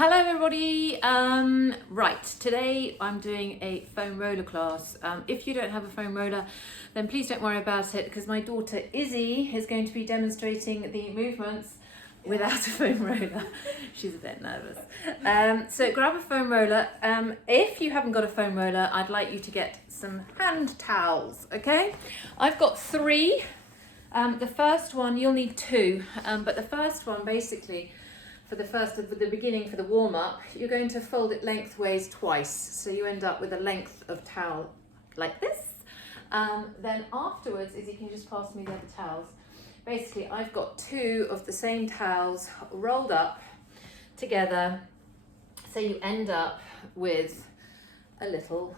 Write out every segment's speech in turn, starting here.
Hello everybody, right, today I'm doing a foam roller class. If you don't have a foam roller, then please don't worry about it because my daughter Izzy is going to be demonstrating the movements without a foam roller. She's a bit nervous. So grab a foam roller. If you haven't got a foam roller, I'd like you to get some hand towels, okay? I've got 3. The first one, you'll need 2, but the first one basically, for the beginning, for the warm-up, you're going to fold it lengthways twice. So you end up with a length of towel like this. Then afterwards, is you can just pass me the other towels. Basically, I've got 2 of the same towels rolled up together. So you end up with a little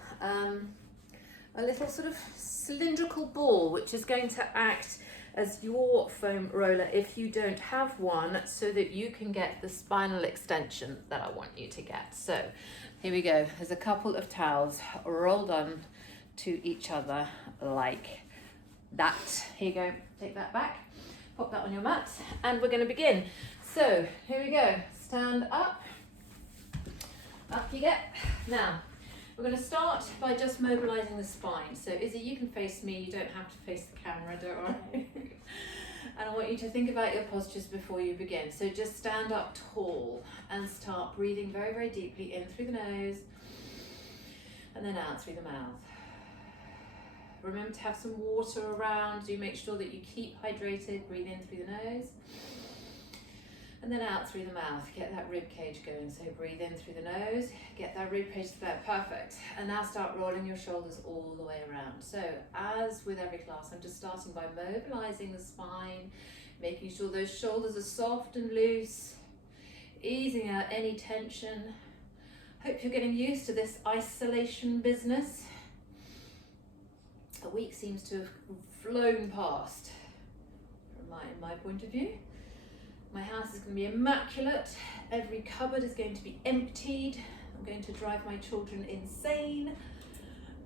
sort of cylindrical ball, which is going to act as your foam roller if you don't have one, so that you can get the spinal extension that I want you to get. So here we go. There's a couple of towels rolled on to each other like that. Here you go. Take that back. Pop that on your mat and we're going to begin. So here we go. Stand up. Up you get. Now we're going to start by just mobilizing the spine. So Izzy, you can face me, you don't have to face the camera, don't worry. And I want you to think about your postures before you begin. So just stand up tall and start breathing very, very deeply in through the nose and then out through the mouth. Remember to have some water around. Do make sure that you keep hydrated. Breathe in through the nose and then out through the mouth. Get that rib cage going. So breathe in through the nose, get that rib cage there, perfect. And now start rolling your shoulders all the way around. So as with every class, I'm just starting by mobilizing the spine, making sure those shoulders are soft and loose, easing out any tension. Hope you're getting used to this isolation business. A week seems to have flown past from my point of view. My house is going to be immaculate. Every cupboard is going to be emptied. I'm going to drive my children insane.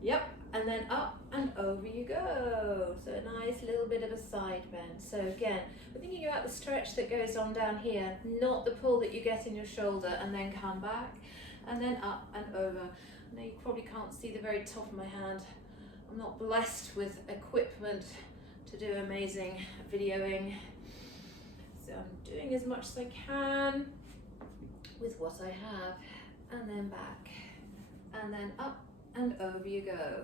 Yep, and then up and over you go. So a nice little bit of a side bend. So again, we're thinking about the stretch that goes on down here, not the pull that you get in your shoulder, and then come back, and then up and over. I know you probably can't see the very top of my hand. I'm not blessed with equipment to do amazing videoing. So I'm doing as much as I can with what I have, and then back, and then up and over you go.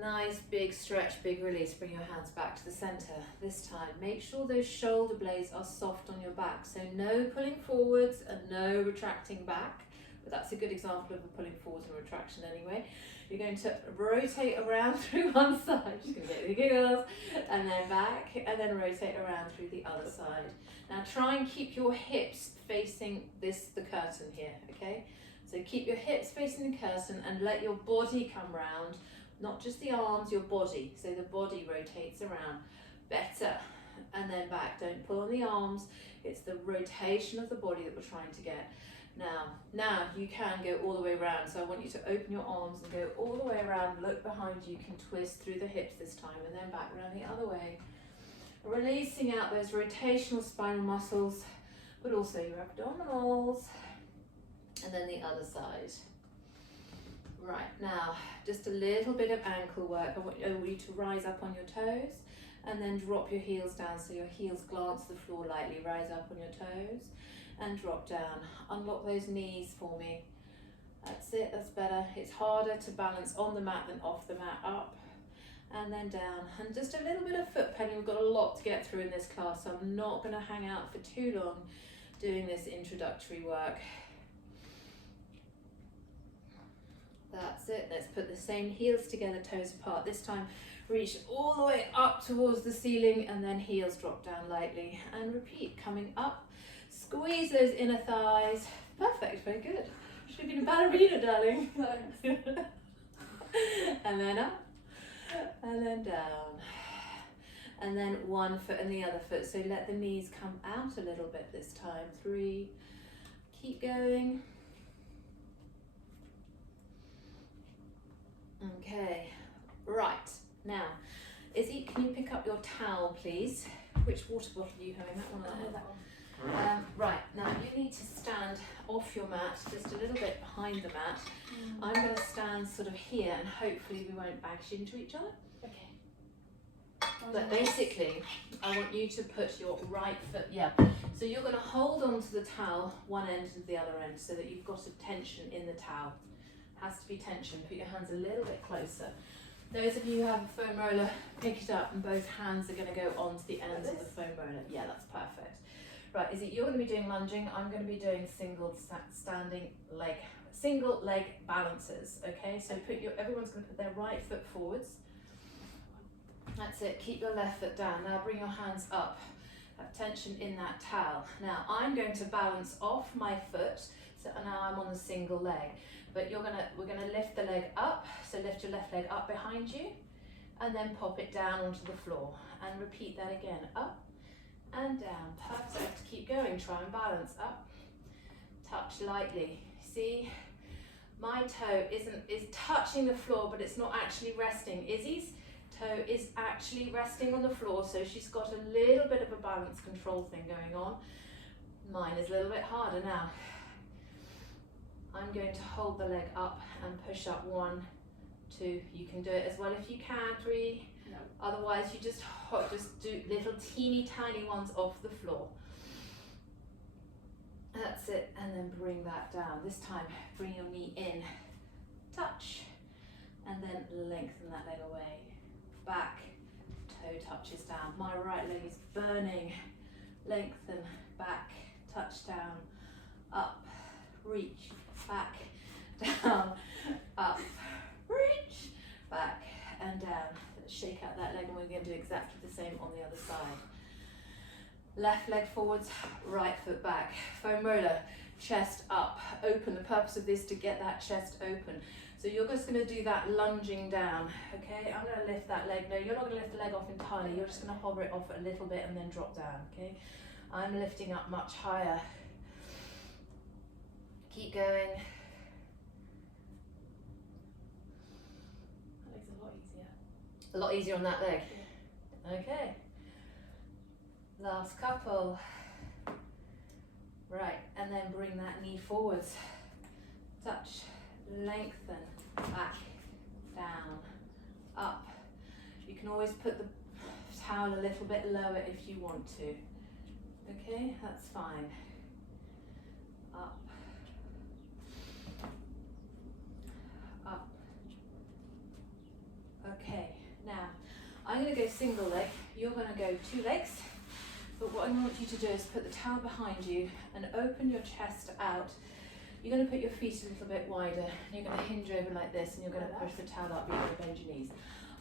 Nice big stretch, big release. Bring your hands back to the center. This time, make sure those shoulder blades are soft on your back. So no pulling forwards and no retracting back. But that's a good example of a pulling forwards and retraction anyway. You're going to rotate around through one side, just going to get the giggles, and then back, and then rotate around through the other side. Now try and keep your hips facing the curtain here, okay? So keep your hips facing the curtain and let your body come round, not just the arms, your body. So the body rotates around, better, and then back. Don't pull on the arms, it's the rotation of the body that we're trying to get. Now you can go all the way around, so I want you to open your arms and go all the way around, look behind you, you can twist through the hips this time, and then back around the other way. Releasing out those rotational spinal muscles, but also your abdominals, and then the other side. Right, now, just a little bit of ankle work. I want you to rise up on your toes, and then drop your heels down, so your heels glance the floor lightly, rise up on your toes, and drop down. Unlock those knees for me. That's it, that's better. It's harder to balance on the mat than off the mat. Up and then down. And just a little bit of foot pedaling. We've got a lot to get through in this class, so I'm not going to hang out for too long doing this introductory work. That's it. Let's put the same heels together, toes apart. This time reach all the way up towards the ceiling, and then heels drop down lightly. And repeat, coming up. Squeeze those inner thighs. Perfect, very good. Should have been a ballerina, darling. And then up, and then down. And then one foot and the other foot. So let the knees come out a little bit this time. 3, keep going. Okay, right. Now, Izzy, can you pick up your towel, please? Which water bottle are you having? That one or that one? Right, now you need to stand off your mat, just a little bit behind the mat. I'm going to stand sort of here, and hopefully we won't bash into each other. Okay. But basically, I want you to put your right foot, so you're going to hold on to the towel one end to the other end so that you've got a tension in the towel. Has to be tension. Put your hands a little bit closer. Those of you who have a foam roller, pick it up and both hands are going to go onto the ends of the foam roller. Yeah, that's perfect. Right, Izzy, you're going to be doing lunging. I'm going to be doing single leg balances. Okay, so everyone's going to put their right foot forwards. That's it. Keep your left foot down. Now bring your hands up. Have tension in that towel. Now I'm going to balance off my foot. So now I'm on the single leg. But we're gonna lift the leg up. So lift your left leg up behind you, and then pop it down onto the floor. And repeat that again. Up and down. Perfect. Keep going. Try and balance. Up. Touch lightly. See, my toe is touching the floor, but it's not actually resting. Izzy's toe is actually resting on the floor, so she's got a little bit of a balance control thing going on. Mine is a little bit harder now. I'm going to hold the leg up and push up 1, 2. You can do it as well if you can. 3. No. Otherwise, you just do little teeny tiny ones off the floor. That's it, and then bring that down. This time, bring your knee in, touch, and then lengthen that leg away. Back, toe touches down. My right leg is burning. Lengthen, back, touch down, up, reach, back, down, up, reach, back, and down. Let's shake out that leg, and we're going to do exactly the same on the other side. Left leg forwards, right foot back. Foam roller, chest up, open. The purpose of this is to get that chest open. So you're just going to do that lunging down, okay? I'm going to lift that leg. No, you're not going to lift the leg off entirely. You're just going to hover it off a little bit and then drop down, okay? I'm lifting up much higher. Keep going. That leg's a lot easier. A lot easier on that leg. Okay. Last couple. Right, and then bring that knee forwards. Touch, lengthen, back, down, up. You can always put the towel a little bit lower if you want to. Okay, that's fine. Up. Up. Okay, now I'm going to go single leg. You're going to go 2 legs. But what I want you to do is put the towel behind you and open your chest out. You're going to put your feet a little bit wider. You're going to hinge over like this, and you're going to push the towel up. You're going to bend your knees.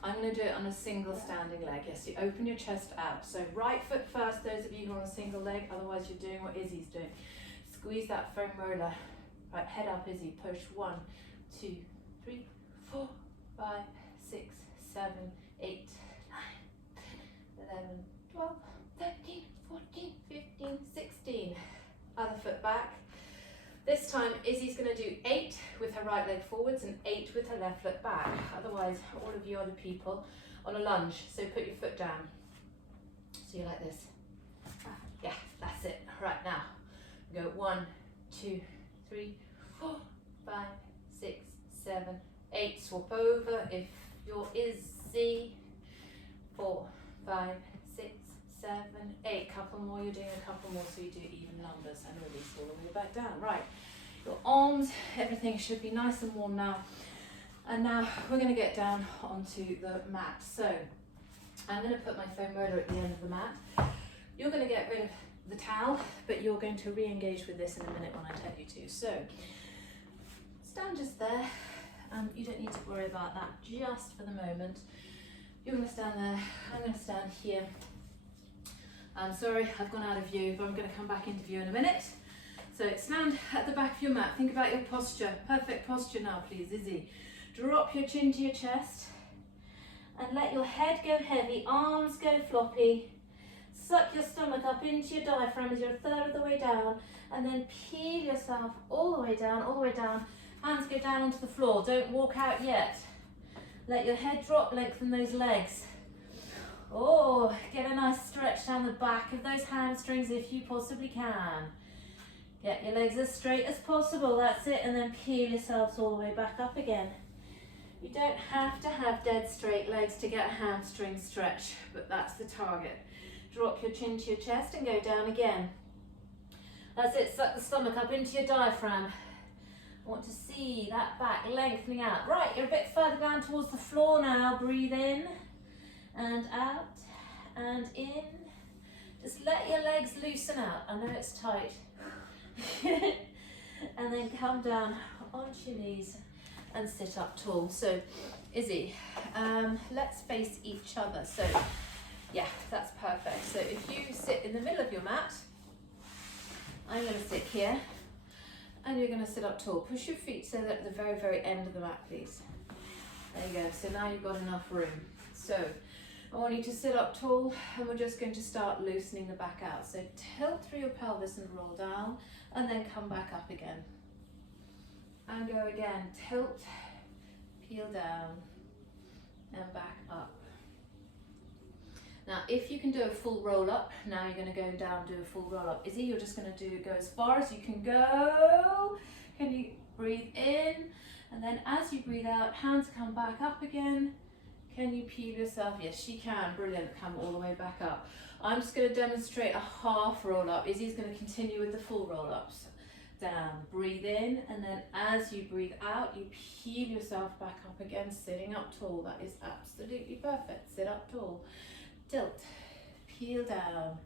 I'm going to do it on a single standing leg. Yes, you open your chest out. So right foot first, those of you who are on a single leg. Otherwise, you're doing what Izzy's doing. Squeeze that foam roller. Right, head up, Izzy. Push 1, 2, 3, 4, 5, 6, 7, 8, 9, 10, 11, 12, 13, 14, 15, 16. Other foot back. This time, Izzy's going to do 8 with her right leg forwards and 8 with her left foot back. Otherwise, all of you other people on a lunge. So put your foot down. So you're like this. Yeah, that's it. Right, now go 1, 2, 3, 4, 5, 6, 7, 8. Swap over if you're Izzy. 4, 5, 6, 7, 8. Couple more. You're doing a couple more, so you do even numbers and release all the way back down. Right. Your arms, everything should be nice and warm now. And now we're going to get down onto the mat. So I'm going to put my foam roller at the end of the mat. You're going to get rid of the towel, but you're going to re-engage with this in a minute when I tell you to. So stand just there. You don't need to worry about that just for the moment. You're going to stand there. I'm going to stand here. I'm sorry, I've gone out of view, but I'm going to come back into view in a minute. So stand at the back of your mat. Think about your posture. Perfect posture now, please, Izzy. Drop your chin to your chest and let your head go heavy, arms go floppy. Suck your stomach up into your diaphragm as you're a third of the way down, and then peel yourself all the way down, all the way down. Hands go down onto the floor. Don't walk out yet. Let your head drop, lengthen those legs. Oh, get a nice stretch down the back of those hamstrings if you possibly can. Get your legs as straight as possible, that's it, and then peel yourselves all the way back up again. You don't have to have dead straight legs to get a hamstring stretch, but that's the target. Drop your chin to your chest and go down again. That's it, suck the stomach up into your diaphragm. I want to see that back lengthening out. Right, you're a bit further down towards the floor now. Breathe in and out and in. Just let your legs loosen out. I know it's tight. And then come down onto your knees and sit up tall. So, Izzy, let's face each other. So, yeah, that's perfect. So if you sit in the middle of your mat, I'm going to sit here. And you're going to sit up tall. Push your feet so that at the very, very end of the mat, please. There you go. So now you've got enough room. So I want you to sit up tall, and we're just going to start loosening the back out. So tilt through your pelvis and roll down, and then come back up again. And go again. Tilt, peel down, and back up. Now, if you can do a full roll up, now you're going to go down, do a full roll up. Izzy, you're just going to go as far as you can go. Can you breathe in? And then as you breathe out, hands come back up again. Can you peel yourself? Yes, you can. Brilliant. Come all the way back up. I'm just going to demonstrate a half roll up. Izzy's going to continue with the full roll ups. Down, breathe in, and then as you breathe out, you peel yourself back up again, sitting up tall. That is absolutely perfect. Sit up tall. Tilt, peel down,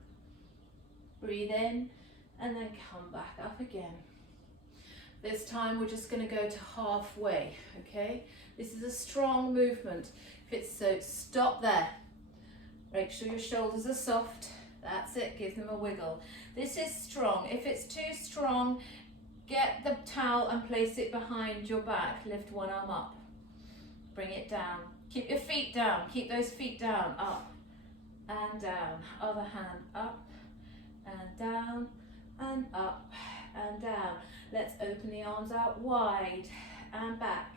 breathe in, and then come back up again. This time we're just going to go to halfway, okay? This is a strong movement. If it's so, stop there. Make sure your shoulders are soft. That's it, give them a wiggle. This is strong. If it's too strong, get the towel and place it behind your back. Lift one arm up, bring it down. Keep your feet down, keep those feet down, up. And down, other hand up and down and up and down. Let's open the arms out wide and back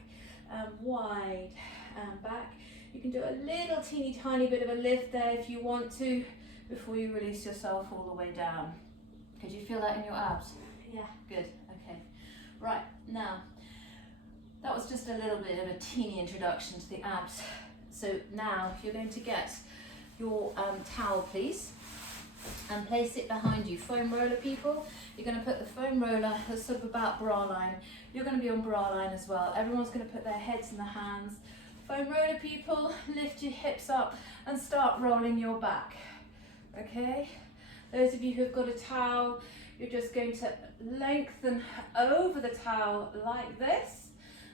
and wide and back. You can do a little teeny tiny bit of a lift there if you want to before you release yourself all the way down. Could you feel that in your abs? Yeah. Good, okay. Right, now that was just a little bit of a teeny introduction to the abs. So now you're going to get your towel, please, and place it behind you. Foam roller people, you're going to put the foam roller sort of about bra line. You're going to be on bra line as well. Everyone's going to put their heads in the hands. Foam roller people, lift your hips up and start rolling your back. Okay? Those of you who've got a towel, you're just going to lengthen over the towel like this.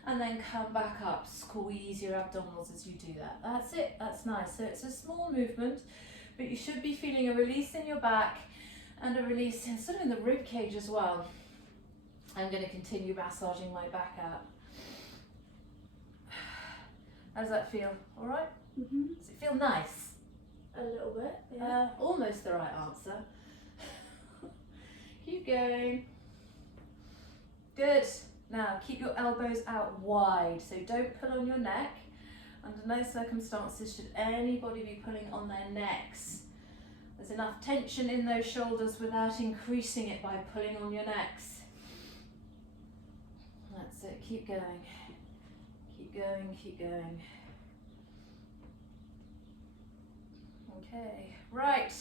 And then come back up, squeeze your abdominals as you do that. That's it, that's nice. So it's a small movement, but you should be feeling a release in your back and a release in, sort of in the rib cage as well. I'm going to continue massaging my back out. How does that feel? All right? Mm-hmm. Does it feel nice? A little bit, yeah. Almost the right answer. Keep going. Good. Now, keep your elbows out wide, so don't pull on your neck. Under no circumstances should anybody be pulling on their necks. There's enough tension in those shoulders without increasing it by pulling on your necks. That's it, keep going. Keep going, keep going. Okay, right.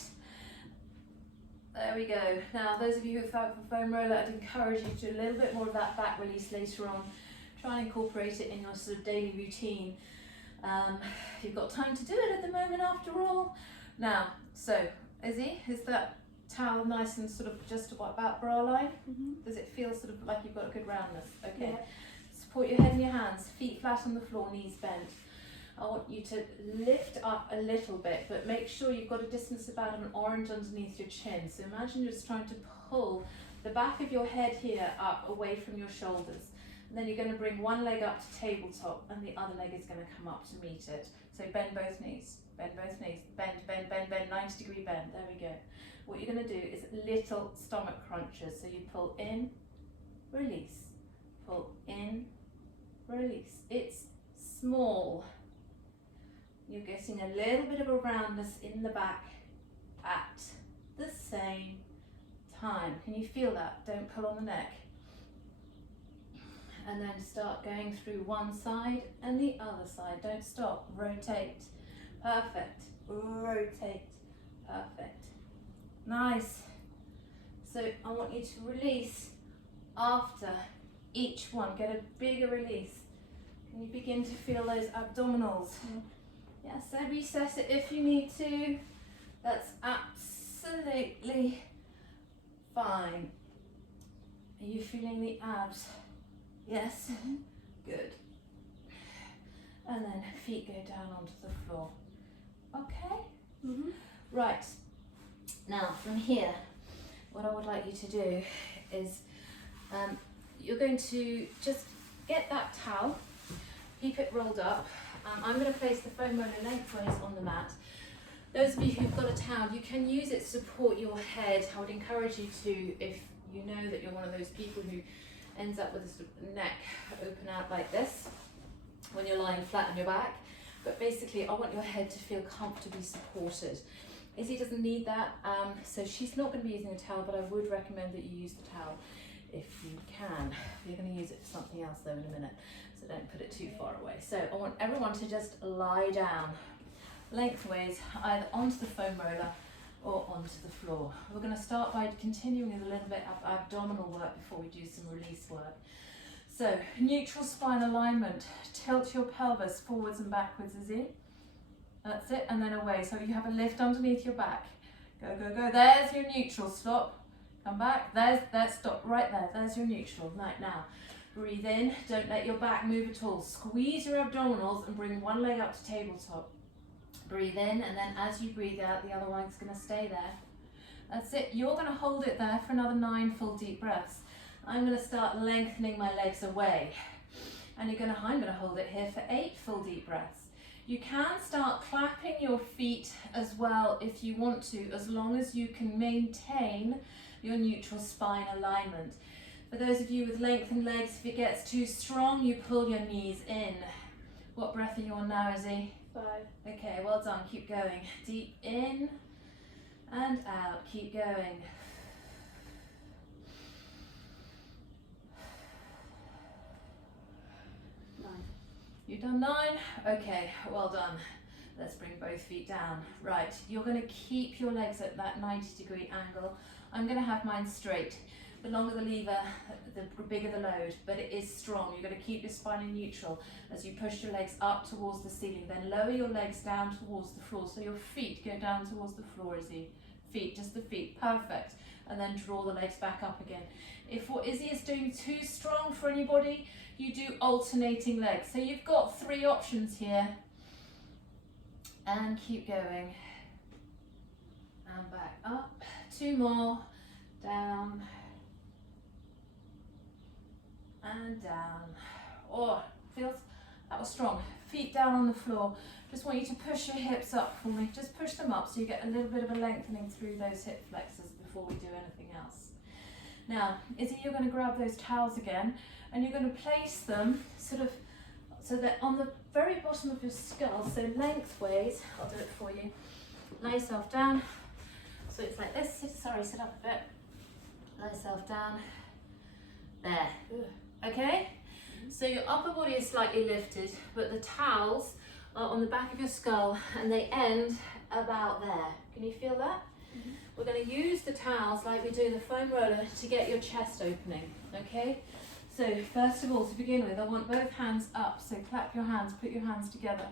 There we go. Now, those of you who've found the foam roller, I'd encourage you to do a little bit more of that back release later on. Try and incorporate it in your sort of daily routine. You've got time to do it at the moment after all. Now, so, Izzy, is that towel nice and sort of just about bra line? Mm-hmm. Does it feel sort of like you've got a good roundness? Okay. Yeah. Support your head in your hands, feet flat on the floor, knees bent. I want you to lift up a little bit, but make sure you've got a distance about an orange underneath your chin. So imagine you're just trying to pull the back of your head here up away from your shoulders. And then you're going to bring one leg up to tabletop and the other leg is going to come up to meet it. So bend both knees, bend both knees, bend, bend, bend, bend, 90-degree bend. There we go. What you're going to do is little stomach crunches. So you pull in, release, pull in, release. It's small. You're getting a little bit of a roundness in the back at the same time. Can you feel that? Don't pull on the neck. And then start going through one side and the other side. Don't stop. Rotate. Perfect. Rotate. Perfect. Nice. So I want you to release after each one. Get a bigger release. Can you begin to feel those abdominals? Yes, so reset it if you need to. That's absolutely fine. Are you feeling the abs? Yes? Good. And then feet go down onto the floor. Okay? Right. Now, from here, what I would like you to do is you're going to just get that towel, keep it rolled up. I'm going to place the foam roller lengthways on the mat. Those of you who've got a towel, you can use it to support your head. I would encourage you to, if you know that you're one of those people who ends up with a sort of neck open out like this when you're lying flat on your back. But basically, I want your head to feel comfortably supported. Izzy doesn't need that, so she's not going to be using a towel, but I would recommend that you use the towel if you can. You're going to use it for something else though in a minute, so don't put it too far away. So I want everyone to just lie down lengthways, either onto the foam roller or onto the floor. We're going to start by continuing with a little bit of abdominal work before we do some release work. So neutral spine alignment, tilt your pelvis forwards and backwards, Izzy. That's it, and then away. So you have a lift underneath your back. Go, go, go. There's your neutral. Stop. Come back. There's stop right there. There's your neutral. Right now. Breathe in. Don't let your back move at all. Squeeze your abdominals and bring one leg up to tabletop. Breathe in, and then as you breathe out, the other leg's going to stay there. That's it. You're going to hold it there for another 9 full deep breaths. I'm going to start lengthening my legs away. And I'm going to hold it here for 8 full deep breaths. You can start clapping your feet as well if you want to, as long as you can maintain your neutral spine alignment. For those of you with lengthened legs, if it gets too strong, you pull your knees in. What breath are you on now, Izzy? 5. Okay, well done. Keep going. Deep in and out. Keep going. You've done 9? Okay, well done. Let's bring both feet down. Right, you're going to keep your legs at that 90-degree angle. I'm going to have mine straight. The longer the lever, the bigger the load, but it is strong. You're going to keep your spine in neutral as you push your legs up towards the ceiling. Then lower your legs down towards the floor. So your feet go down towards the floor, Izzy. Feet, just the feet. Perfect. And then draw the legs back up again. If what Izzy is doing too strong for anybody, you do alternating legs. So you've got 3 options here. And keep going. And back up. 2 more. Down. And down. Oh, that was strong. Feet down on the floor. Just want you to push your hips up for me. Just push them up so you get a little bit of a lengthening through those hip flexors before we do anything else. Now, Izzy, you're going to grab those towels again and you're going to place them sort of so they're on the very bottom of your skull, so lengthways. I'll do it for you. Lay yourself down. So it's like this. Sit up a bit. Lay yourself down. There. Okay? So your upper body is slightly lifted, but the towels are on the back of your skull and they end about there. Can you feel that? Mm-hmm. We're going to use the towels like we do the foam roller to get your chest opening. Okay? So first of all, to begin with, I want both hands up. So clap your hands, put your hands together.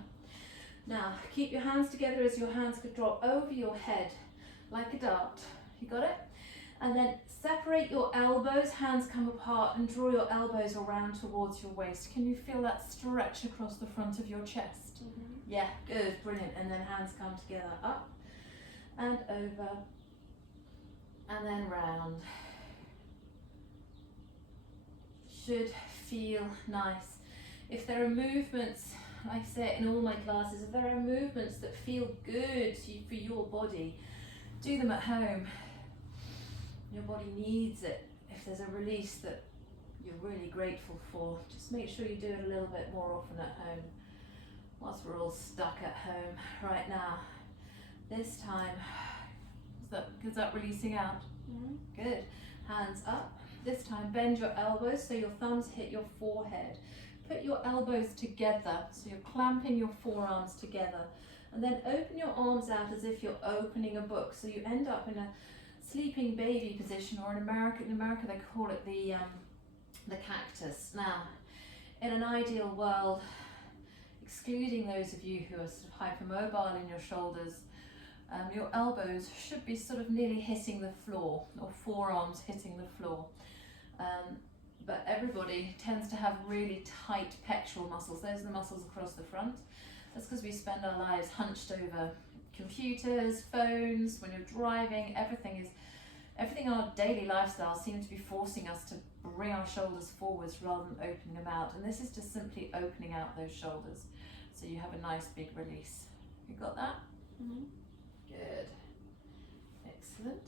Now, keep your hands together as your hands could drop over your head like a dart. You got it? And then separate your elbows, hands come apart, and draw your elbows around towards your waist. Can you feel that stretch across the front of your chest? Mm-hmm. Yeah, good, brilliant. And then hands come together, up and over, and then round. Should feel nice. If there are movements, like I say in all my classes, if there are movements that feel good for your body, do them at home. Your body needs it. If there's a release that you're really grateful for, just make sure you do it a little bit more often at home. Whilst we're all stuck at home right now. This time, is that releasing out? Good. Hands up. This time bend your elbows so your thumbs hit your forehead. Put your elbows together, so you're clamping your forearms together. And then open your arms out as if you're opening a book. So you end up in a sleeping baby position, or in America they call it the cactus. Now, in an ideal world, excluding those of you who are sort of hypermobile in your shoulders, your elbows should be sort of nearly hitting the floor, or forearms hitting the floor. But everybody tends to have really tight pectoral muscles. Those are the muscles across the front. That's because we spend our lives hunched over computers, phones, when you're driving. Everything our daily lifestyle seems to be forcing us to bring our shoulders forwards rather than opening them out. And this is just simply opening out those shoulders, so you have a nice big release. You got that? Good. Excellent.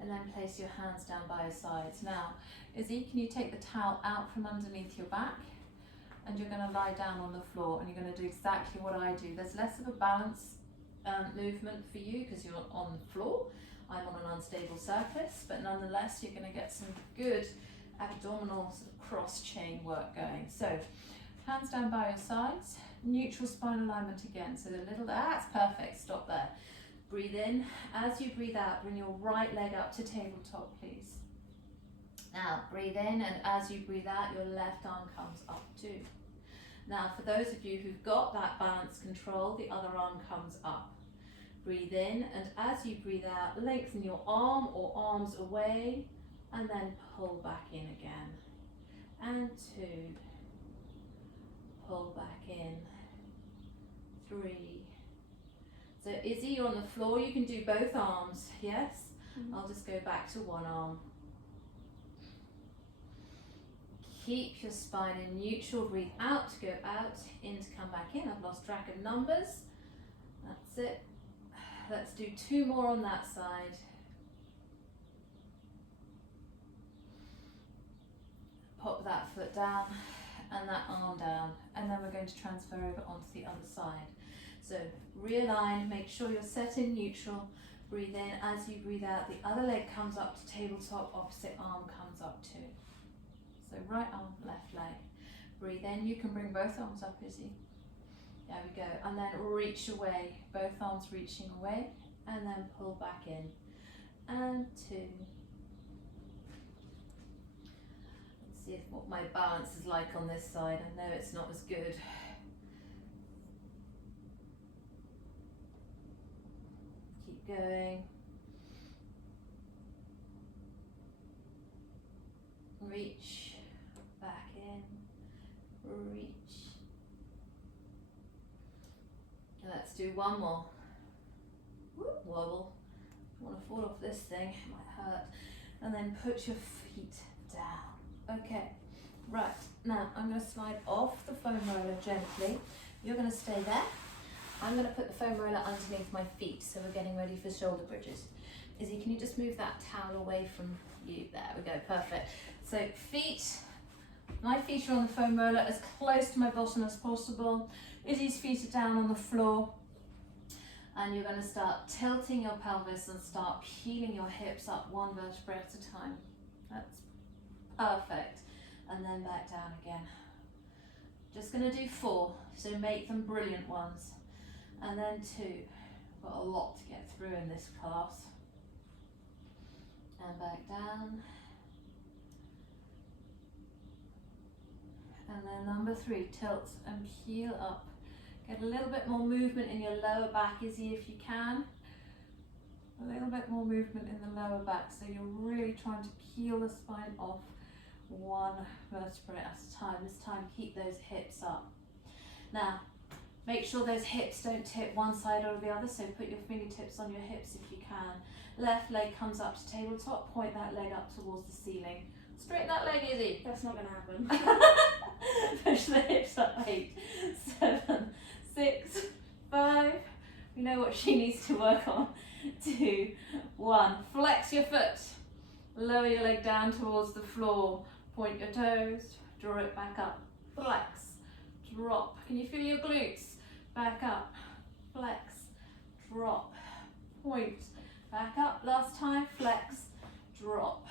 And then place your hands down by your sides. Now, Izzy, can you take the towel out from underneath your back? And you're going to lie down on the floor, and you're going to do exactly what I do. There's less of a balance movement for you because you're on the floor. I'm on an unstable surface, but nonetheless, you're going to get some good abdominal sort of cross chain work going. So, hands down by your sides, neutral spine alignment again. So the little, that's perfect, stop there. Breathe in. As you breathe out, bring your right leg up to tabletop, please. Now, breathe in, and as you breathe out, your left arm comes up too. Now, for those of you who've got that balance control, the other arm comes up. Breathe in, and as you breathe out, lengthen your arm or arms away, and then pull back in again. And 2. Pull back in. 3. So Izzy, you're on the floor, you can do both arms, yes? I'll just go back to one arm. Keep your spine in neutral, breathe out to go out, in to come back in. I've lost track of numbers. That's it. Let's do 2 more on that side. Pop that foot down and that arm down, and then we're going to transfer over onto the other side. So realign, make sure you're set in neutral, breathe in, as you breathe out, the other leg comes up to tabletop, opposite arm comes up too. So right arm, left leg. Breathe in, you can bring both arms up, Izzy. There we go, and then reach away, both arms reaching away, and then pull back in. And 2. Let's see what my balance is like on this side. I know it's not as good. Keep going. Reach, back in, reach. Let's do one more. Whoop, wobble. Don't want to fall off this thing, it might hurt. And then put your feet down. Okay, right, now I'm going to slide off the foam roller gently. You're going to stay there. I'm going to put the foam roller underneath my feet, so we're getting ready for shoulder bridges. Izzy, can you just move that towel away from you? There we go, perfect. So feet, my feet are on the foam roller as close to my bottom as possible. Izzy's feet are down on the floor. And you're going to start tilting your pelvis and start peeling your hips up 1 vertebra at a time. That's perfect. And then back down again. Just going to do 4, so make them brilliant ones. And then 2. Got a lot to get through in this class. And back down. And then number 3, tilt and peel up. Get a little bit more movement in your lower back, Izzy, if you can. A little bit more movement in the lower back, so you're really trying to peel the spine off 1 vertebra at a time. This time, keep those hips up. Now, make sure those hips don't tip one side or the other, so put your fingertips on your hips if you can. Left leg comes up to tabletop, point that leg up towards the ceiling. Straighten that leg, Izzy. That's not going to happen. Push the hips up. 8, 7, 6, 5. We know what she needs to work on. 2, 1. Flex your foot. Lower your leg down towards the floor. Point your toes. Draw it back up. Flex. Drop. Can you feel your glutes? Back up. Flex. Drop. Point. back up. Last time, flex, drop,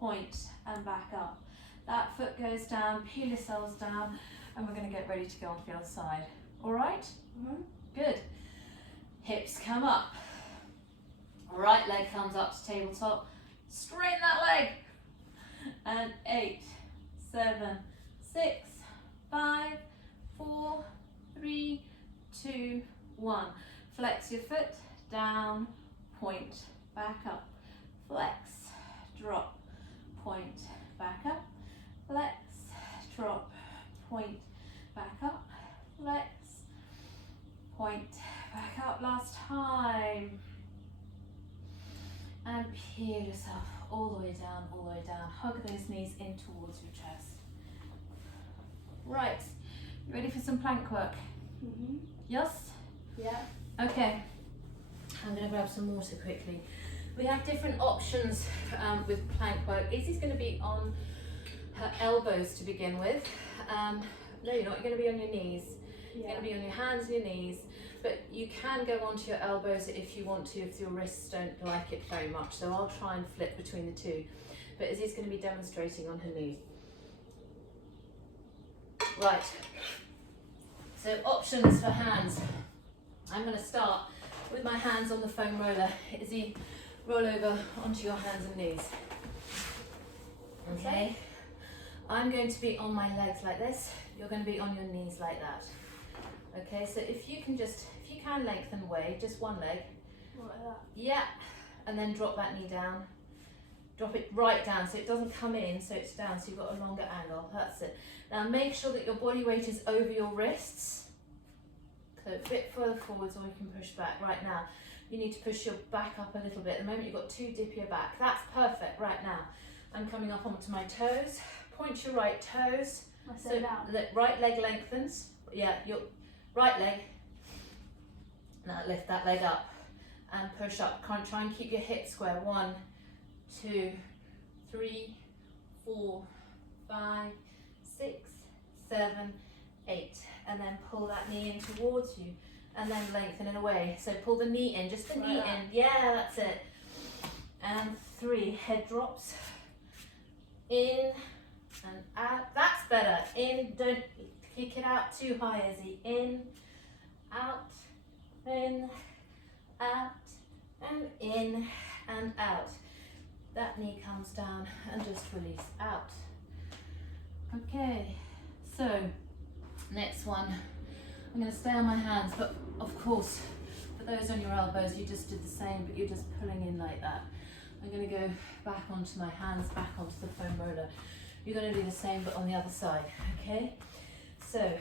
point, and back up. That foot goes down, peel yourselves down, and we're going to get ready to go on to the other side. All right? Good. Hips come up. Right leg comes up to tabletop. Straighten that leg. And 8, 7, 6, 5, 4, 3, 2, 1. Flex your foot, down, point, back up. Flex, drop, point, back up. Flex, drop, point, back up. Flex, point, back up. Last time. And peel yourself all the way down, all the way down. Hug those knees in towards your chest. Right, you ready for some plank work? Yes? Yeah. Okay, I'm going to grab some water quickly. We have different options with plank work. Izzy's going to be on her elbows to begin with. No, you're not. You're going to be on your knees. You're going to be on your hands and your knees. But you can go onto your elbows if you want to, if your wrists don't like it very much. So I'll try and flip between the two. But Izzy's going to be demonstrating on her knees. Right. So options for hands. I'm going to start with my hands on the foam roller. Izzy, roll over onto your hands and knees. Okay. I'm going to be on my legs like this. You're going to be on your knees like that. Okay, so if you can lengthen away, just one leg. Like that. Yeah, and then drop that knee down. Drop it right down so it doesn't come in, so it's down, so you've got a longer angle. That's it. Now make sure that your body weight is over your wrists. So a bit further forwards, or you can push back. Right now, you need to push your back up a little bit. At the moment, you've got too deep your back. That's perfect right now. I'm coming up onto my toes. Point your right toes. So down. Right leg lengthens. Yeah, your right leg. Now lift that leg up and push up. Try and keep your hips square. 1, 2, 3, 4, 5, 6, 7, 8. And then pull that knee in towards you. And then lengthen it away. So pull the knee in, just the knee in. Yeah, that's it. And 3, head drops. In and out. That's better. In, don't kick it out too high, Izzy. In, out, in, out, and in, and out. That knee comes down and just release out. Okay, so next one. I'm going to stay on my hands, but of course, for those on your elbows, you just did the same, but you're just pulling in like that. I'm going to go back onto my hands, back onto the foam roller. You're going to do the same, but on the other side, okay? So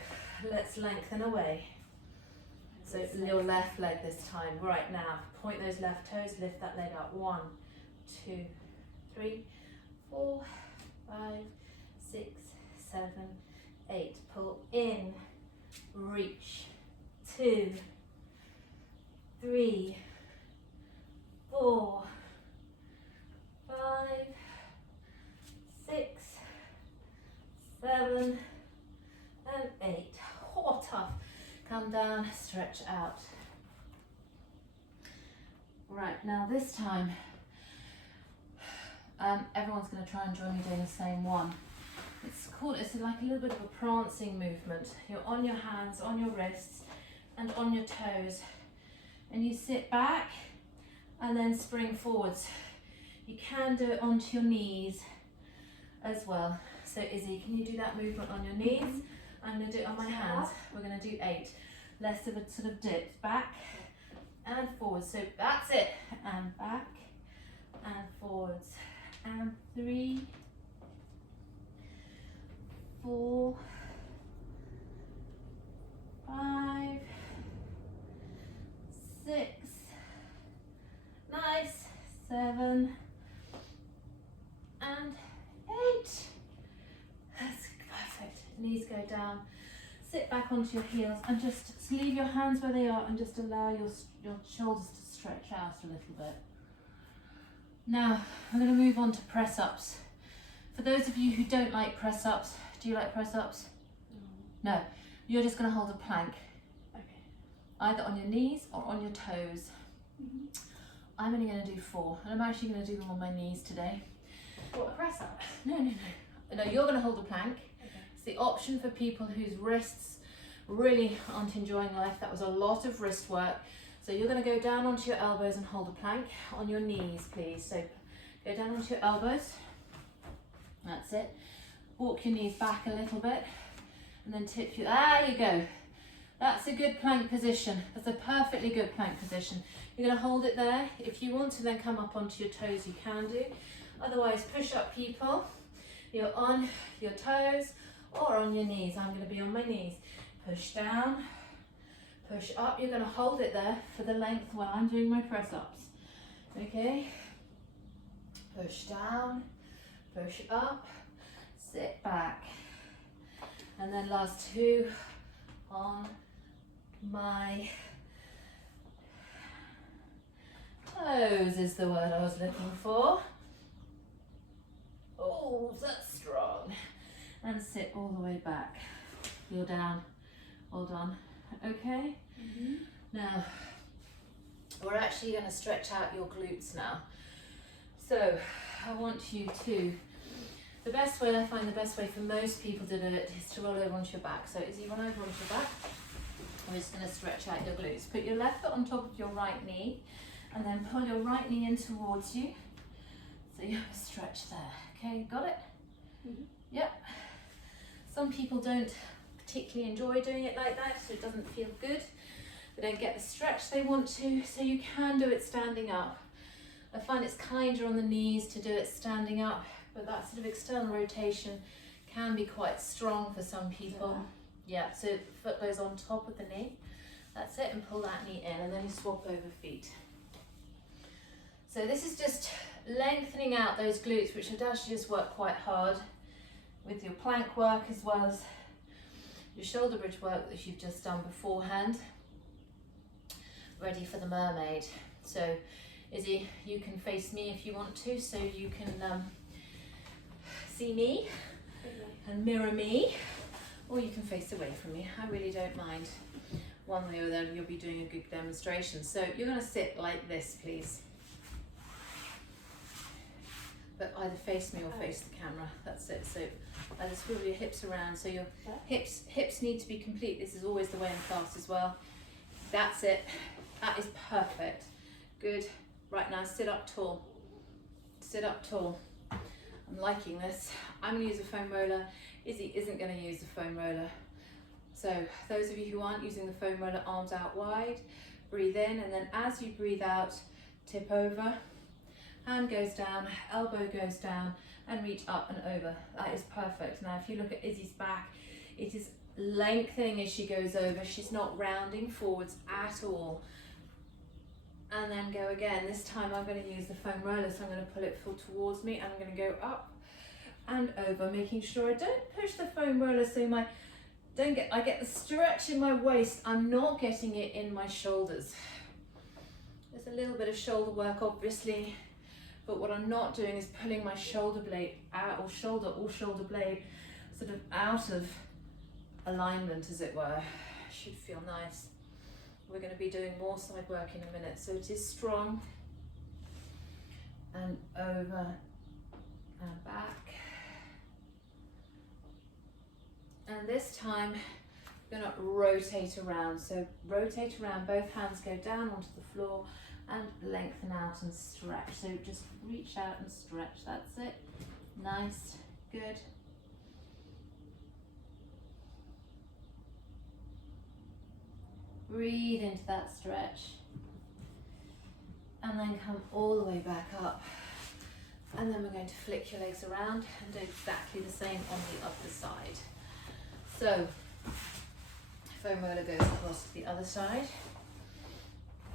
let's lengthen away. So your left leg this time. Right now, point those left toes, lift that leg up. 1, 2, 3, 4, 5, 6, 7, 8. Pull in, reach. 2, 3, 4, 5, 6, 7, and 8. Oh, tough. Come down, stretch out. Right, now this time, everyone's going to try and join me doing the same one. It's like a little bit of a prancing movement. You're on your hands, on your wrists, and on your toes. And you sit back and then spring forwards. You can do it onto your knees as well. So Izzy, can you do that movement on your knees? I'm going to do it on my hands. We're going to do 8. Less of a sort of dip. Back and forwards. So that's it. And back and forwards. And 3, 4, 5, 6, nice, 7, and 8. That's perfect. Knees go down. Sit back onto your heels and just leave your hands where they are and just allow your shoulders to stretch out a little bit. Now, I'm going to move on to press-ups. For those of you who don't like press-ups, do you like press-ups? No. You're just going to hold a plank. Okay. Either on your knees or on your toes. I'm only going to do 4, and I'm actually going to do them on my knees today. What, press ups? No, you're going to hold a plank. Okay. It's the option for people whose wrists really aren't enjoying life. That was a lot of wrist work. So you're going to go down onto your elbows and hold a plank on your knees, please. So go down onto your elbows. That's it. Walk your knees back a little bit and then tip you. There you go. That's a good plank position. That's a perfectly good plank position. You're going to hold it there. If you want to then come up onto your toes, you can do. Otherwise, push up, people. You're on your toes or on your knees. I'm going to be on my knees. Push down, push up. You're going to hold it there for the length while I'm doing my press ups. Okay? Push down, push up, sit back. And then last 2 on my toes is the word I was looking for. Oh, that's strong. And sit all the way back. You're down. Hold on. Okay? Now, we're actually going to stretch out your glutes now. So, I want you to, the best way, I find the best way for most people to do it is to roll over onto your back. So, as you roll over onto your back, we're just going to stretch out your glutes. Put your left foot on top of your right knee, and then pull your right knee in towards you. So you have a stretch there. Okay, got it? Yep. Some people don't particularly enjoy doing it like that, so it doesn't feel good. They don't get the stretch they want to, so you can do it standing up. I find it's kinder on the knees to do it standing up, but that sort of external rotation can be quite strong for some people. Yeah, so the foot goes on top of the knee. That's it, and pull that knee in, and then you swap over feet. So this is just lengthening out those glutes, which have actually just worked quite hard with your plank work as well as your shoulder bridge work that you've just done beforehand. Ready for the mermaid. So Izzy, you can face me if you want to, so you can see me and mirror me, or you can face away from me. I really don't mind. One way or the other, you'll be doing a good demonstration. So you're going to sit like this, please. But either face me or face the camera. That's it. So either swivel your hips around. So your hips need to be complete. This is always the way in class as well. That's it. That is perfect. Good. Right, now sit up tall. Sit up tall. I'm liking this. I'm going to use a foam roller. Izzy isn't going to use the foam roller. So those of you who aren't using the foam roller, arms out wide, breathe in, and then as you breathe out, tip over, hand goes down, elbow goes down, and reach up and over. That is perfect. Now if you look at Izzy's back, it is lengthening as she goes over. She's not rounding forwards at all. And then go again. This time I'm going to use the foam roller, so I'm going to pull it full towards me, and I'm going to go up and over, making sure I don't push the foam roller so I get the stretch in my waist. I'm not getting it in my shoulders. There's a little bit of shoulder work obviously, but what I'm not doing is pulling my shoulder blade out, or shoulder blade sort of out of alignment, as it were. Should feel nice. We're going to be doing more side work in a minute, so it is strong. And over and back. And this time, we're going to rotate around. So rotate around, both hands go down onto the floor and lengthen out and stretch. So just reach out and stretch, that's it. Nice, good. Breathe into that stretch. And then come all the way back up. And then we're going to flick your legs around and do exactly the same on the other side. So, foam roller goes across to the other side.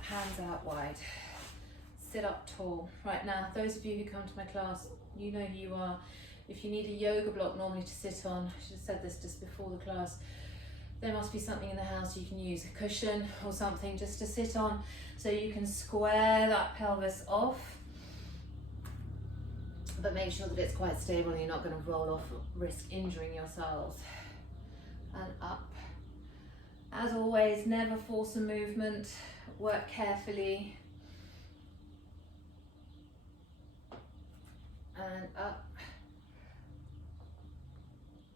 Hands out wide. Sit up tall. Right now, those of you who come to my class, you know who you are. If you need a yoga block normally to sit on, I should have said this just before the class, there must be something in the house you can use, a cushion or something just to sit on, so you can square that pelvis off. But make sure that it's quite stable and you're not going to roll off, risk injuring yourselves. And up. As always, never force a movement, work carefully. and up,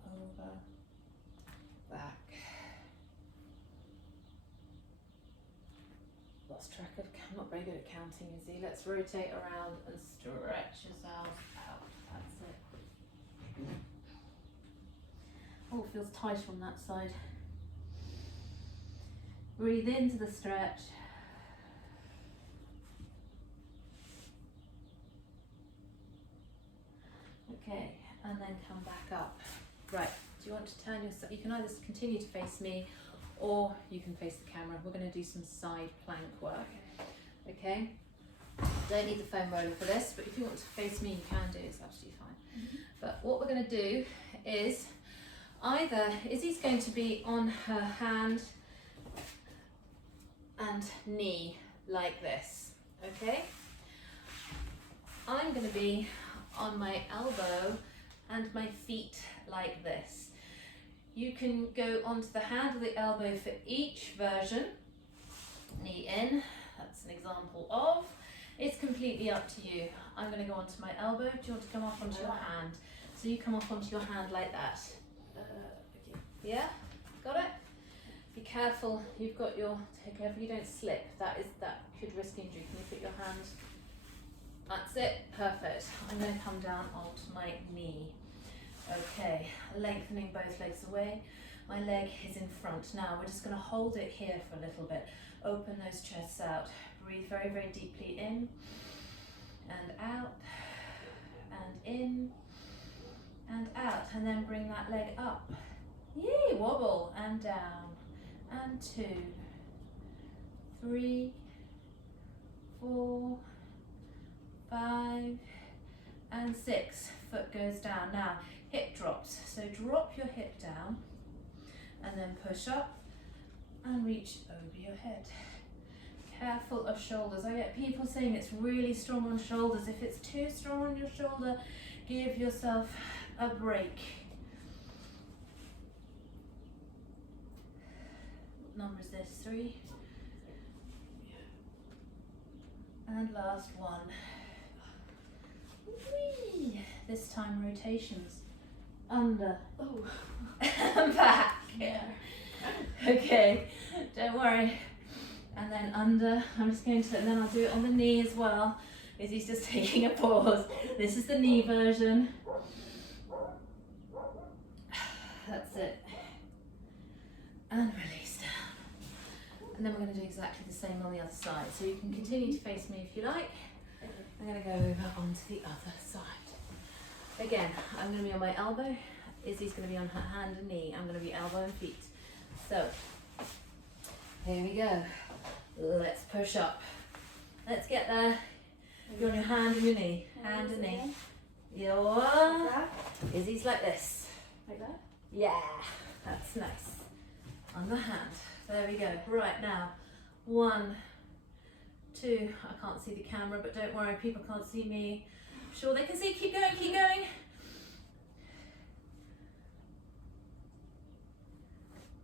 over, back. Lost track of, I'm not very good at counting, Izzy. Let's rotate around and stretch yourself out. That's it. Oh, it feels tight on that side. Breathe into the stretch. Okay, and then come back up. Right, do you want to turn yourself? You can either continue to face me or you can face the camera. We're going to do some side plank work. Okay? Don't need the foam roller for this, but if you want to face me, you can do. It's absolutely fine. But what we're going to do is either Izzy's going to be on her hand and knee like this. Okay? I'm going to be on my elbow and my feet like this. You can go onto the hand or the elbow for each version. Knee in, that's an example of. It's completely up to you. I'm going to go onto my elbow. Do you want to come off onto your hand? So you come off onto your hand like that. Okay. Yeah? Got it? Be careful, you've got your, take care you don't slip. That could risk injury. Can you put your hand? That's it, perfect. I'm going to come down onto my knee. Okay, lengthening both legs away. My leg is in front. Now we're just going to hold it here for a little bit. Open those chests out. Breathe very, very deeply in and out and in and out. And then bring that leg up. Yay, wobble and down. And 2, 3, 4, 5 and 6. Foot goes down. Now hip drops, so drop your hip down and then push up and reach over your head. Careful of shoulders. I get people saying it's really strong on shoulders. If it's too strong on your shoulder, give yourself a break. What number is this? 3 and last one. Whee! This time rotations. Under. Oh. And back. Yeah. Okay, don't worry. And then under. I'm just going to, and then I'll do it on the knee as well. Izzy's just taking a pause. This is the knee version. That's it. And release down. And then we're going to do exactly the same on the other side. So you can continue to face me if you like. I'm going to go over onto the other side. Again, I'm going to be on my elbow. Izzy's going to be on her hand and knee. I'm going to be elbow and feet. So, here we go. Let's push up. Let's get there. You're on your hand and your knee. Hand and knee. You're. Like that? Izzy's like this. Like that? Yeah, that's nice. On the hand. There we go. Right now. 1, 2. I can't see the camera, but don't worry, people can't see me. I'm sure they can see. Keep going, keep going.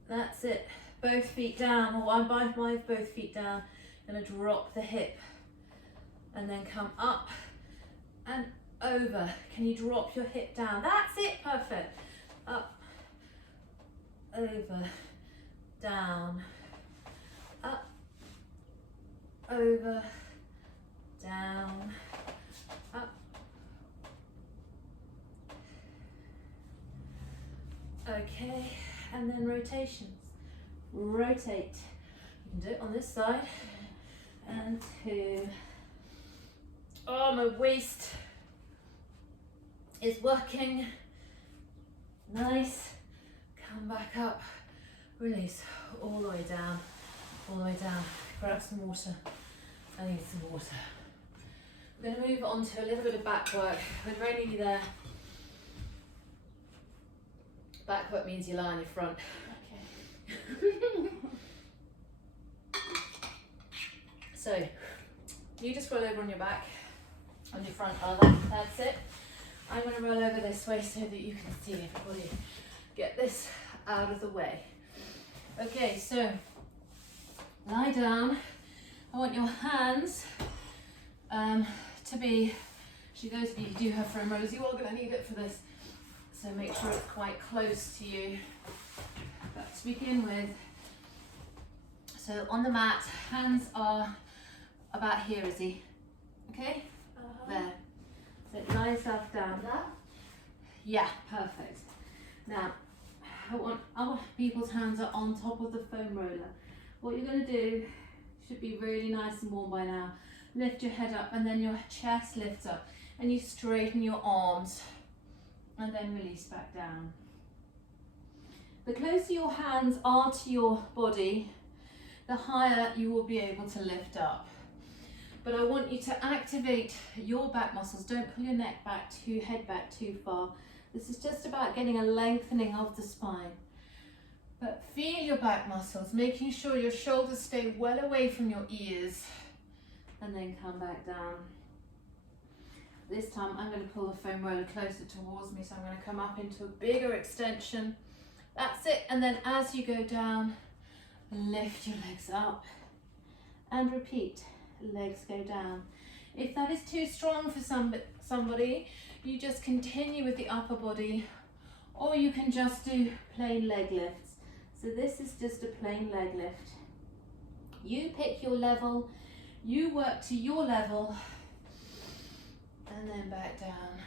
That's it. Both feet down, or I'm by both feet down. Gonna drop the hip and then come up and over. Can you drop your hip down? That's it, perfect. Up, over, down, up, over, down, up. Okay, and then rotations. Rotate. You can do it on this side. And 2. Oh, my waist is working. Nice. Come back up. Release all the way down. All the way down. Grab some water. I need some water. We're going to move on to a little bit of back work. We're very nearly there. Back work means you lie on your front. Okay. So, you just roll over on your back, on your front rather, that's it. I'm going to roll over this way so that you can see everybody. Get this out of the way. Okay, so, lie down. I want your hands to be Actually, those of you who do have foam rollers, you are going to need it for this. So make sure it's quite close to you. But to begin with, so on the mat, hands are about here, Izzy. Okay? There. So lie yourself down. Yeah, perfect. Now, I want other people's hands are on top of the foam roller. What you're going to do should be really nice and warm by now. Lift your head up and then your chest lifts up and you straighten your arms and then release back down. The closer your hands are to your body, the higher you will be able to lift up. But I want you to activate your back muscles. Don't pull your neck back head back too far. This is just about getting a lengthening of the spine. But feel your back muscles, making sure your shoulders stay well away from your ears. And then come back down. This time I'm going to pull the foam roller closer towards me, so I'm going to come up into a bigger extension. That's it. And then as you go down, lift your legs up and repeat. Legs go down. If that is too strong for somebody, you just continue with the upper body, or you can just do plain leg lifts. So this is just a plain leg lift. You pick your level, you work to your level, and then back down,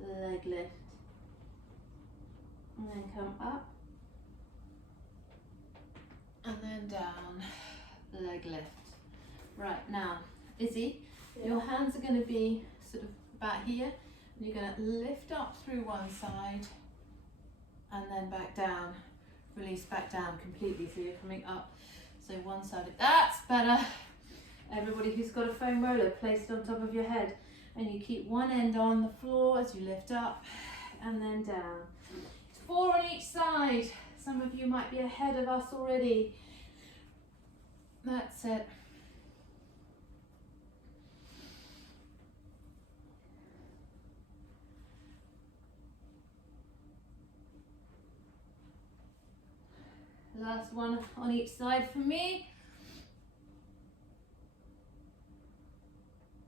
leg lift, and then come up, and then down, leg lift. Right, now, Izzy, your hands are going to be sort of about here, and you're going to lift up through one side, and then back down, release back down completely, so you're coming up, so one side, that's better. Everybody who's got a foam roller, place it on top of your head, and you keep one end on the floor as you lift up, and then down. 4 on each side. Some of you might be ahead of us already. That's it. Last one on each side for me.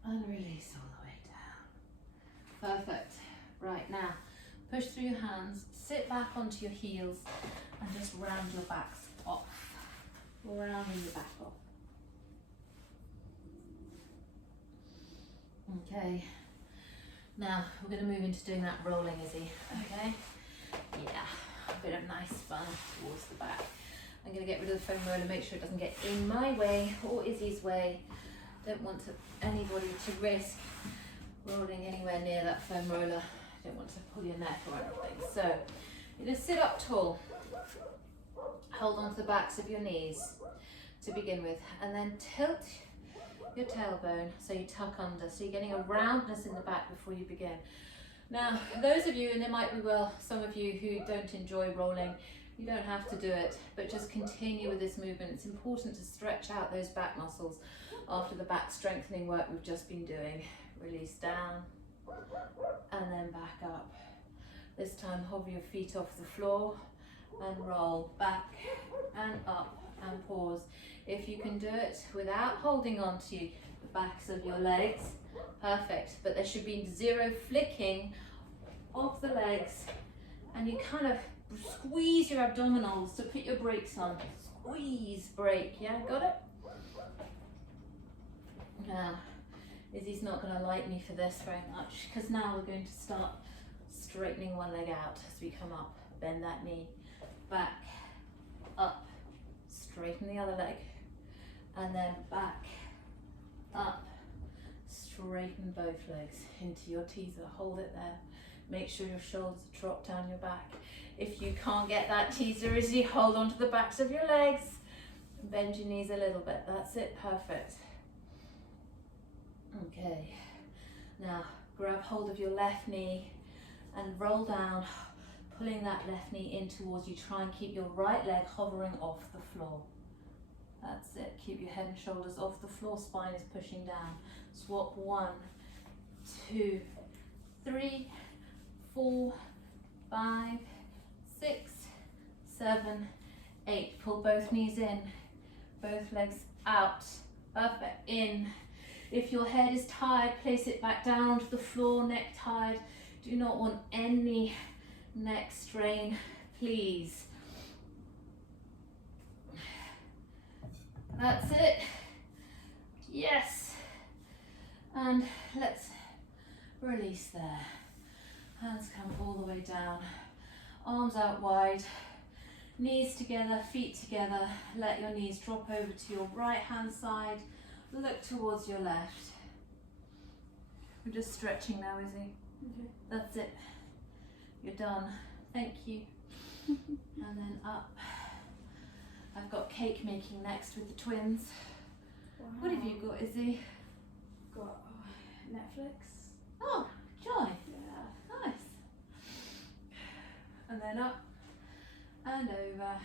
And release all the way down. Perfect. Right, now push through your hands, sit back onto your heels and just round your backs off. Rounding your back off. Okay. Now we're going to move into doing that rolling, Izzy. Okay? Yeah. A bit of nice fun towards the back. I'm going to get rid of the foam roller, make sure it doesn't get in my way or Izzy's way. Don't want anybody to risk rolling anywhere near that foam roller. Don't want to pull your neck or anything. So you're going to sit up tall. Hold on to the backs of your knees to begin with, and then tilt your tailbone so you tuck under. So you're getting a roundness in the back before you begin. Now, those of you, and there might be some of you who don't enjoy rolling, you don't have to do it, but just continue with this movement. It's important to stretch out those back muscles after the back strengthening work we've just been doing. Release down and then back up. This time hover your feet off the floor and roll back and up and pause. If you can do it without holding on to the backs of your legs, perfect, but there should be zero flicking of the legs, and you kind of squeeze your abdominals to put your brakes on. Squeeze, brake, yeah, got it? Now, Izzy's not going to like me for this very much, because now we're going to start straightening one leg out as we come up. Bend that knee, back, up, straighten the other leg, and then back, up, straighten both legs into your teaser, hold it there. Make sure your shoulders drop down your back. If you can't get that teaser, Izzy, hold on to the backs of your legs, bend your knees a little bit, that's it, perfect. Okay, now grab hold of your left knee and roll down, pulling that left knee in towards you. Try and keep your right leg hovering off the floor. That's it, keep your head and shoulders off the floor, spine is pushing down. Swap 1, 2, 3, 4, 5, 6, 7, 8. Pull both knees in, both legs out. Perfect. In. If your head is tired, place it back down to the floor, neck tired. Do not want any neck strain, please. That's it. Yes. And let's release there. Hands come all the way down. Arms out wide. Knees together, feet together. Let your knees drop over to your right hand side. Look towards your left. We're just stretching now, Izzy. Okay. That's it. You're done. Thank you. And then up. I've got cake making next with the twins. Wow. What have you got, Izzy? Got Netflix. Oh, joy. Yeah. Nice. And then up and over.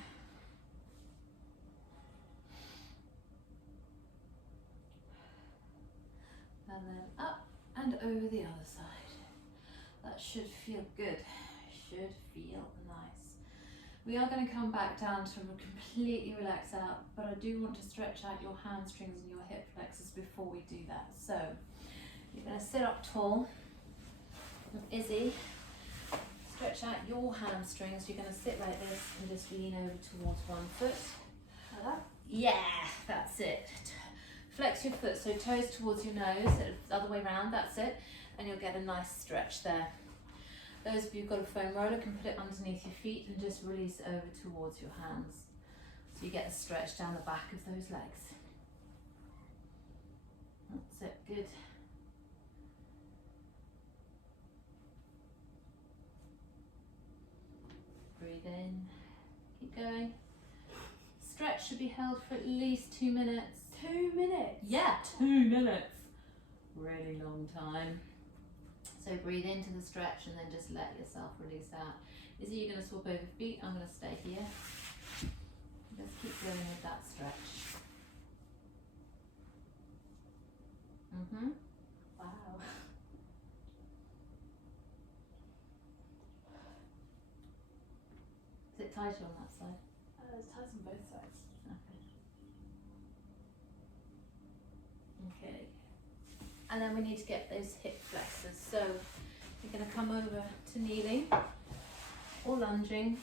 And then up and over the other side. That should feel good. Should feel nice. We are going to come back down to completely relax out, but I do want to stretch out your hamstrings and your hip flexors before we do that. So you're going to sit up tall. And Izzy, stretch out your hamstrings. You're going to sit like this and just lean over towards one foot. Like that? Yeah, that's it. Flex your foot, so toes towards your nose, the other way around, that's it. And you'll get a nice stretch there. Those of you who've got a foam roller can put it underneath your feet and just release over towards your hands. So you get a stretch down the back of those legs. That's it, good. Breathe in, keep going. Stretch should be held for at least 2 minutes. 2 minutes? Yeah, 2 minutes. Really long time. So breathe into the stretch and then just let yourself release out. Izzy, you're going to swap over feet. I'm going to stay here. Just keep going with that stretch. Wow. Is it tighter on that side? It's tight on both sides. Okay. And then we need to get those hip flexors. So you're going to come over to kneeling or lunging.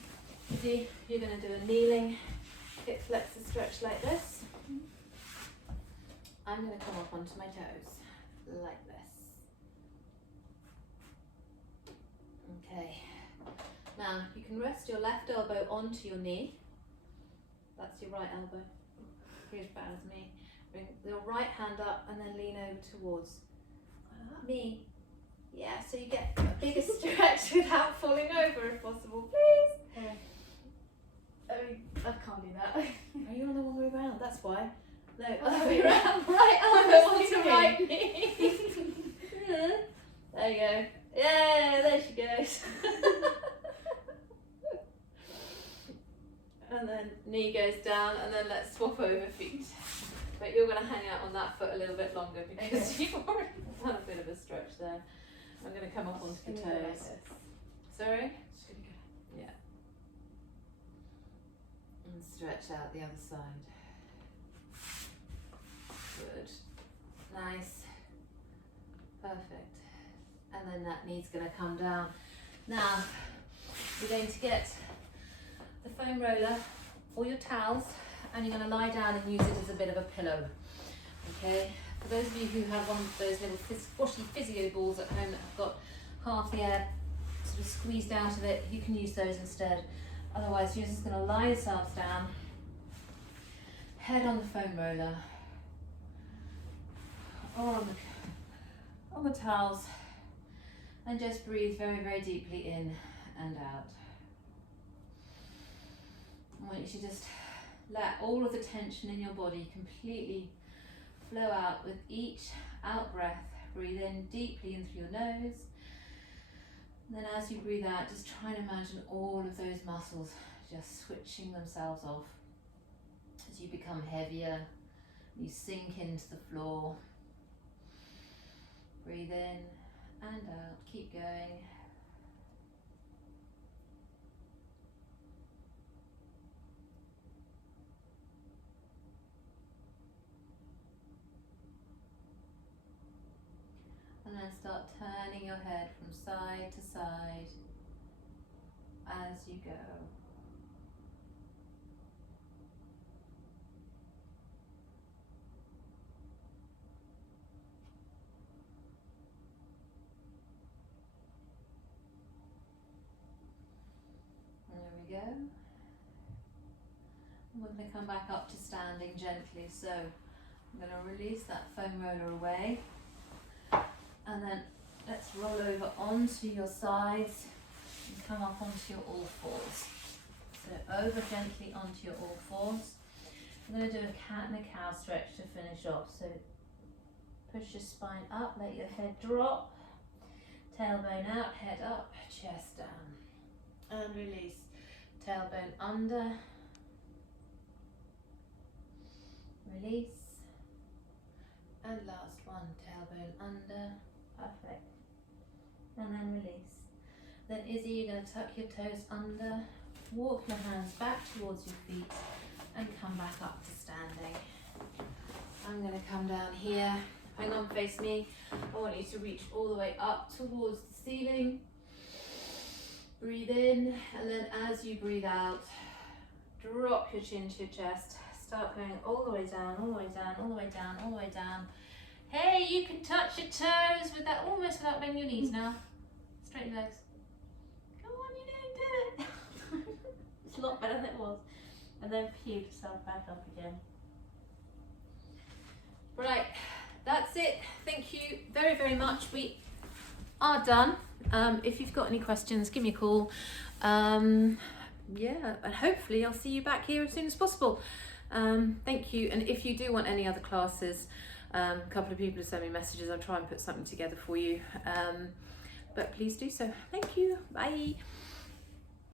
Izzy, you're going to do a kneeling hip flexor stretch like this. I'm going to come up onto my toes like this. Okay. Now you can rest your left elbow onto your knee. That's your right elbow. You're as bad as me. Bring your right hand up and then lean over towards me. Yeah, so you get a bigger stretch without falling over if possible, please. I can't do that. Are you on the wrong way around? That's why. No, Oh, other way yeah. around. Right elbow What's onto he right knee. There you go. Yeah, there she goes. And then knee goes down, and then let's swap over feet. But you're going to hang out on that foot a little bit longer because Okay. you've already done a bit of a stretch there. I'm going to come up onto the Just gonna go like toes. this. Sorry? Just gonna go. Yeah. And stretch out the other side. Good. Nice. Perfect. And then that knee's going to come down. Now, you're going to get the foam roller or your towels and you're going to lie down and use it as a bit of a pillow. Okay? For those of you who have one of those little squashy physio balls at home that have got half the air sort of squeezed out of it, you can use those instead. Otherwise, you're just going to lie yourselves down, head on the foam roller, or on the towels, and just breathe very, very deeply in and out. I want you to just let all of the tension in your body completely flow out with each out breath. Breathe in deeply in through your nose. And then as you breathe out, just try and imagine all of those muscles just switching themselves off as you become heavier, you sink into the floor. Breathe in and out, keep going. start turning your head from side to side as you go. There we go. We're going to come back up to standing gently. So I'm going to release that foam roller away, and then let's roll over onto your sides and come up onto your all fours. So over gently onto your all fours. I'm going to do a cat and a cow stretch to finish off. So push your spine up, let your head drop, tailbone out, head up, chest down, and release. Tailbone under, release, and last one, tailbone under, perfect, and then release. Then Izzy, you're going to tuck your toes under, walk your hands back towards your feet, and come back up to standing. I'm going to come down here, hang on, face me. I want you to reach all the way up towards the ceiling. Breathe in, and then as you breathe out, drop your chin to your chest. Start going all the way down, all the way down, all the way down, all the way down. Hey, you can touch your toes with that, almost without bending your knees now. Straighten your legs. Come on, you did it. It's a lot better than it was. And then peel yourself back up again. Right, that's it. Thank you very, very much. We are done. If you've got any questions, give me a call. Yeah, and hopefully I'll see you back here as soon as possible. Thank you. And if you do want any other classes, a couple of people have sent me messages. I'll try and put something together for you. But please do so. Thank you. Bye.